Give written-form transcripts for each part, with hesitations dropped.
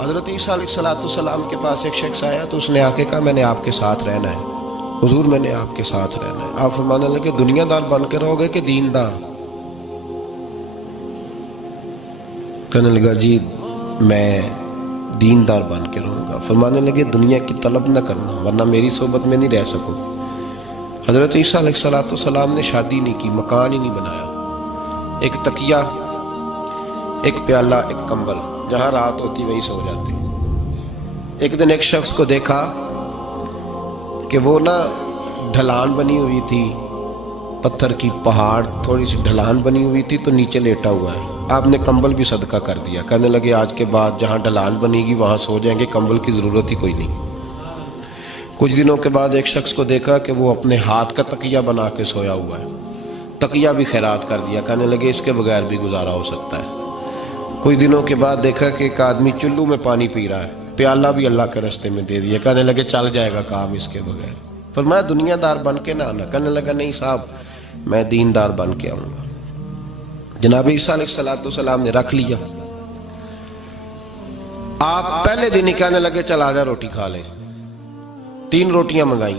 حضرت عیسیٰ علیہ السلام کے پاس ایک شخص آیا تو اس نے آ کے کہا میں نے آپ کے ساتھ رہنا ہے، حضور میں نے آپ کے ساتھ رہنا ہے۔ آپ فرمانے لگے دنیا دار بن کے رہو گے کہ دیندار؟ کہنے لگا جی میں دیندار بن کے رہوں گا۔ فرمانے لگے دنیا کی طلب نہ کرنا ورنہ میری صحبت میں نہیں رہ سکو۔ حضرت عیسیٰ علیہ السلام نے شادی نہیں کی، مکان ہی نہیں بنایا، ایک تکیہ، ایک پیالہ، ایک کمبل، جہاں رات ہوتی وہی سو جاتے۔ ایک دن ایک شخص کو دیکھا کہ وہ ڈھلان بنی ہوئی تھی، پتھر کی پہاڑ تھوڑی سی ڈھلان بنی ہوئی تھی تو نیچے لیٹا ہوا ہے۔ آپ نے کمبل بھی صدقہ کر دیا، کہنے لگے آج کے بعد جہاں ڈھلان بنے گی وہاں سو جائیں گے، کمبل کی ضرورت ہی کوئی نہیں۔ کچھ دنوں کے بعد ایک شخص کو دیکھا کہ وہ اپنے ہاتھ کا تکیہ بنا کے سویا ہوا ہے، تکیہ بھی خیرات کر دیا، کہنے لگے اس کے بغیر بھی گزارا ہو سکتا ہے۔ کچھ دنوں کے بعد دیکھا کہ ایک آدمی چلو میں پانی پی رہا ہے، پیالہ بھی اللہ کے راستے میں دے دیا، کہنے لگے چل جائے گا کام اس کے بغیر۔ فرمایا دنیا دار بن کے نہ آنا، کہنے لگا نہیں صاحب میں دیندار بن کے آؤں گا۔ جناب عیسیٰ علیہ السلام نے رکھ لیا۔ آپ پہلے دن ہی کہنے لگے چل آجا روٹی کھا لیں، 3 روٹیاں منگائیں،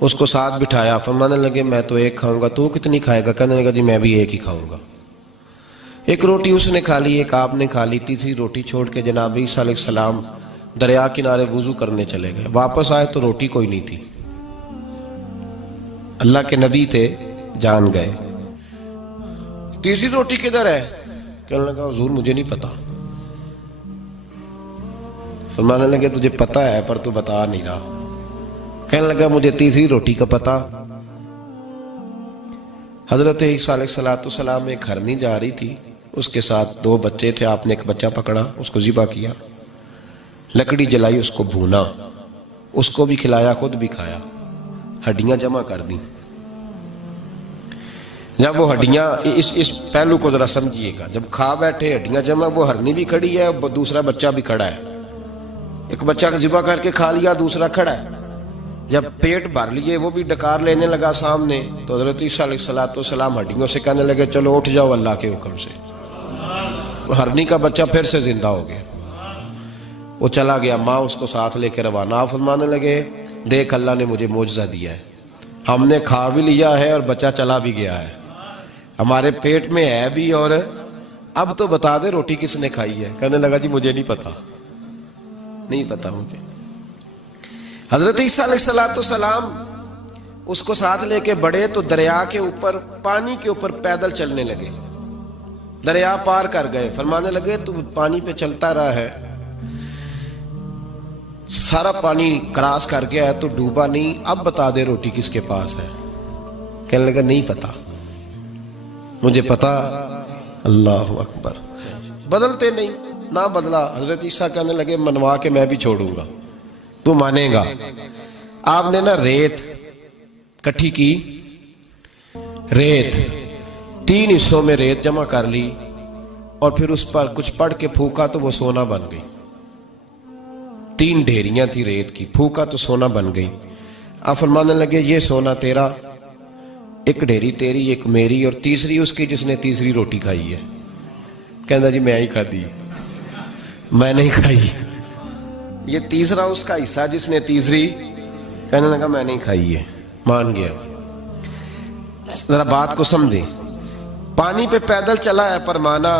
اس کو ساتھ بٹھایا، فرمانے لگے میں تو ایک کھاؤں گا، تو کتنی کھائے گا؟ کہنے لگا جی میں بھی ایک ہی کھاؤں گا۔ ایک روٹی اس نے کھا لی، ایک آپ نے کھا لی، تیسری روٹی چھوڑ کے جناب عیسیٰ علیہ السلام دریا کنارے وضو کرنے چلے گئے۔ واپس آئے تو روٹی کوئی نہیں تھی، اللہ کے نبی تھے، جان گئے۔ تیسری روٹی کدھر ہے؟ کہنے لگا حضور مجھے نہیں پتا۔ فرمانے لگے تجھے پتا ہے پر تو بتا نہیں رہا۔ کہنے لگا مجھے تیسری روٹی کا پتا۔ حضرت عیسیٰ علیہ السلام ایک ہرنی جا رہی تھی، اس کے ساتھ 2 بچے تھے، آپ نے ایک بچہ پکڑا، اس کو ذبح کیا، لکڑی جلائی، اس کو بھونا، اس کو بھی کھلایا، خود بھی کھایا، ہڈیاں جمع کر دیں۔ جب وہ ہڈیاں اس پہلو کو ذرا سمجھیے گا، جب کھا بیٹھے ہڈیاں جمع، وہ ہرنی بھی کھڑی ہے، دوسرا بچہ بھی کھڑا ہے، ایک بچہ ذبح کر کے کھا لیا، دوسرا کھڑا ہے۔ جب پیٹ بھر لیے وہ بھی ڈکار لینے لگا سامنے، تو حضرت عیسیٰ علیہ السلام ہڈیوں سے کہنے لگے چلو اٹھ جاؤ اللہ کے حکم سے۔ ہرنی کا بچہ پھر سے زندہ ہو گیا، وہ چلا گیا، ماں اس کو ساتھ لے کے روانہ۔ فرمانے لگے دیکھ اللہ نے مجھے معجزہ دیا ہے، ہم نے کھا بھی لیا ہے اور بچہ چلا بھی گیا ہے، ہمارے پیٹ میں ہے بھی، اور اب تو بتا دے روٹی کس نے کھائی ہے؟ کہنے لگا جی مجھے نہیں پتا، نہیں پتا مجھے۔ حضرت عیسیٰ علیہ السلام اس کو ساتھ لے کے بڑھے تو دریا کے اوپر، پانی کے اوپر پیدل چلنے لگے، دریا پار کر گئے۔ فرمانے لگے تو پانی پہ چلتا رہا ہے، سارا پانی کراس کر گیا ہے تو ڈوبا نہیں، اب بتا دے روٹی کس کے پاس ہے؟ کہنے لگا نہیں پتا مجھے، پتا۔ اللہ اکبر، بدلتے نہیں، نہ بدلا۔ حضرت عیسیٰ کہنے لگے منوا کے میں بھی چھوڑوں گا، تو مانے گا۔ آپ نے ریت کٹھی کی، ریت 3 حصوں میں ریت جمع کر لی، اور پھر اس پر کچھ پڑھ کے پھونکا تو وہ سونا بن گئی۔ 3 ڈھیریاں تھی ریت کی، پھونکا تو سونا بن گئی۔ آپ فرمانے لگے یہ سونا تیرا، ایک ڈھیری تیری، ایک میری، اور تیسری اس کی جس نے تیسری روٹی کھائی ہے۔ کہنا جی میں ہی کھا دی، میں نہیں کھائی۔ یہ تیسرا اس کا حصہ جس نے تیسری، کہنے لگا میں نہیں کھائی ہے، مان گیا۔ ذرا بات کو سمجھیں، پانی پہ پیدل چلا ہے پر مانا،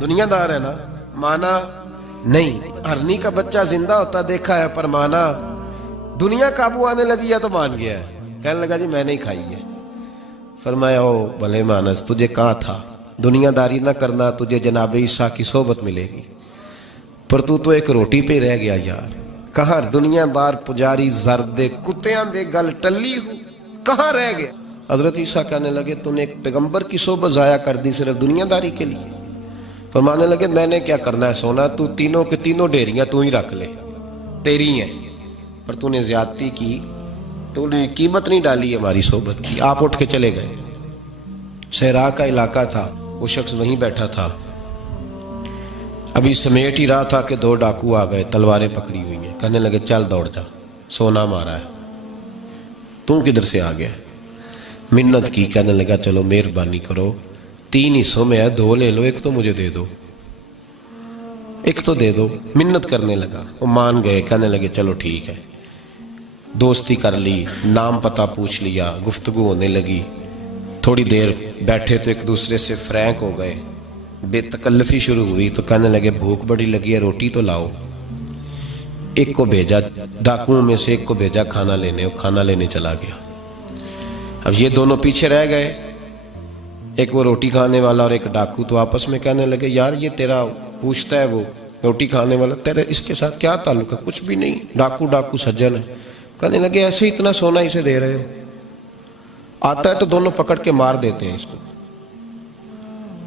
دنیا دار ہے نا، مانا نہیں۔ ہرنی کا بچہ زندہ ہوتا دیکھا ہے پر مانا، دنیا قابو آنے لگی ہے تو مان گیا ہے۔ کہنے لگا جی میں نہیں کھائی ہے۔ فرمایا او بھلے مانس، تجھے کہا تھا دنیا داری نہ کرنا، تجھے جناب عیسیٰ کی صحبت ملے گی، پر تو ایک روٹی پہ رہ گیا یار۔ کہاں دنیا دار پجاری زرد دے کتیاں دے گل ٹلی ہو، کہاں رہ گیا؟ حضرت عیسیٰ کہنے لگے تو نے ایک پیغمبر کی صحبت ضائع کر دی صرف دنیا داری کے لیے۔ فرمانے لگے میں نے کیا کرنا ہے سونا، تو تینوں کے تینوں ڈیریاں تو ہی رکھ لے، تیری ہیں، پر تو نے زیادتی کی، تو نے قیمت نہیں ڈالی ہماری صحبت کی۔ آپ اٹھ کے چلے گئے۔ صحرا کا علاقہ تھا، وہ شخص وہیں بیٹھا تھا، ابھی سمیٹ ہی رہا تھا کہ 2 ڈاکو آ گئے، تلواریں پکڑی ہوئی ہیں۔ کہنے لگے چل دوڑ جا، سونا مارا ہے، تو کدھر سے آ گیا؟ منت کی، کہنے لگا چلو مہربانی کرو، 3 حصوں میں ہے، 2 لے لو، ایک تو مجھے دے دو۔ ایک تو دے دو. منت کرنے لگا, وہ مان گئے, کہنے لگے چلو ٹھیک ہے. دوستی کر لی, نام پتہ پوچھ لیا, گفتگو ہونے لگی. تھوڑی دیر بیٹھے تو ایک دوسرے سے فرینک ہو گئے, بے تکلفی شروع ہوئی. تو کہنے لگے بھوک بڑی لگی ہے, روٹی تو لاؤ. ایک کو بھیجا, ڈاکوؤں میں سے ایک کو بھیجا کھانا لینے, وہ کھانا لینے چلا گیا. اب یہ دونوں پیچھے رہ گئے, ایک وہ روٹی کھانے والا اور ایک ڈاکو. تو آپس میں کہنے لگے یار یہ تیرا پوچھتا ہے وہ روٹی کھانے والا, تیرے اس کے ساتھ کیا تعلق ہے؟ کچھ بھی نہیں, ڈاکو سجن ہے. کہنے لگے ایسے اتنا سونا اسے دے رہے ہو, آتا ہے تو دونوں پکڑ کے مار دیتے ہیں اس کو,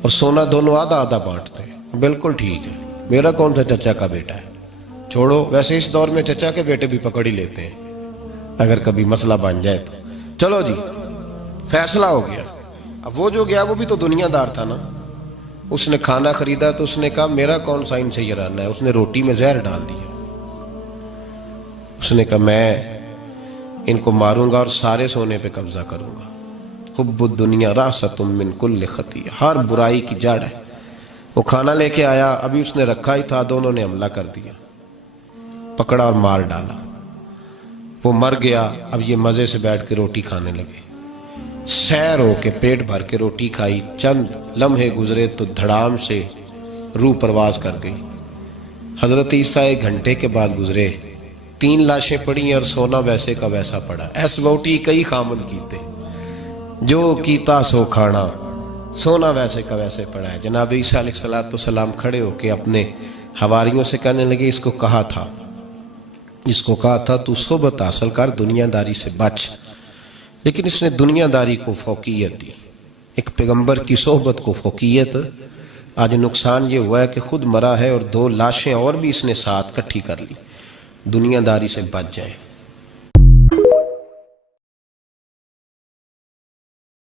اور سونا دونوں آدھا آدھا بانٹتے ہیں. بالکل ٹھیک ہے, میرا کون سا چچا کا بیٹا ہے, چھوڑو. ویسے اس دور میں چچا کے بیٹے بھی پکڑ ہی لیتے ہیں اگر کبھی مسئلہ بن جائے تو. چلو جی, فیصلہ ہو گیا. اب وہ جو گیا وہ بھی تو دنیا دار تھا نا, اس نے کھانا خریدا تو اس نے کہا میرا کون سا ان سے یہ رہنا ہے. اس نے روٹی میں زہر ڈال دیا. اس نے کہا میں ان کو ماروں گا اور سارے سونے پہ قبضہ کروں گا. حب الدنیا راست من کل خطیہ, ہر برائی کی جڑ ہے. وہ کھانا لے کے آیا, ابھی اس نے رکھا ہی تھا, دونوں نے حملہ کر دیا, پکڑا اور مار ڈالا. وہ مر گیا. اب یہ مزے سے بیٹھ کے روٹی کھانے لگے, سیر ہو کے پیٹ بھر کے روٹی کھائی. چند لمحے گزرے تو دھڑام سے روح پرواز کر گئی. حضرت عیسیٰ 1 گھنٹے کے بعد گزرے, 3 لاشیں پڑی اور سونا ویسے کا ویسا پڑا. ایس ووٹی کئی خامد کیتے, جو کیتا سو کھانا, سونا ویسے کا ویسے پڑا ہے. جناب عیسیٰ علیہ السلام کھڑے ہو کے اپنے حواریوں سے کہنے لگے اس کو کہا تھا تو صحبت حاصل کر, دنیا داری سے بچ. لیکن اس نے دنیا داری کو فوقیت دی, ایک پیغمبر کی صحبت کو فوقیت. آج نقصان یہ ہوا ہے کہ خود مرا ہے اور 2 لاشیں اور بھی اس نے ساتھ کٹھی کر لی. دنیا داری سے بچ جائیں.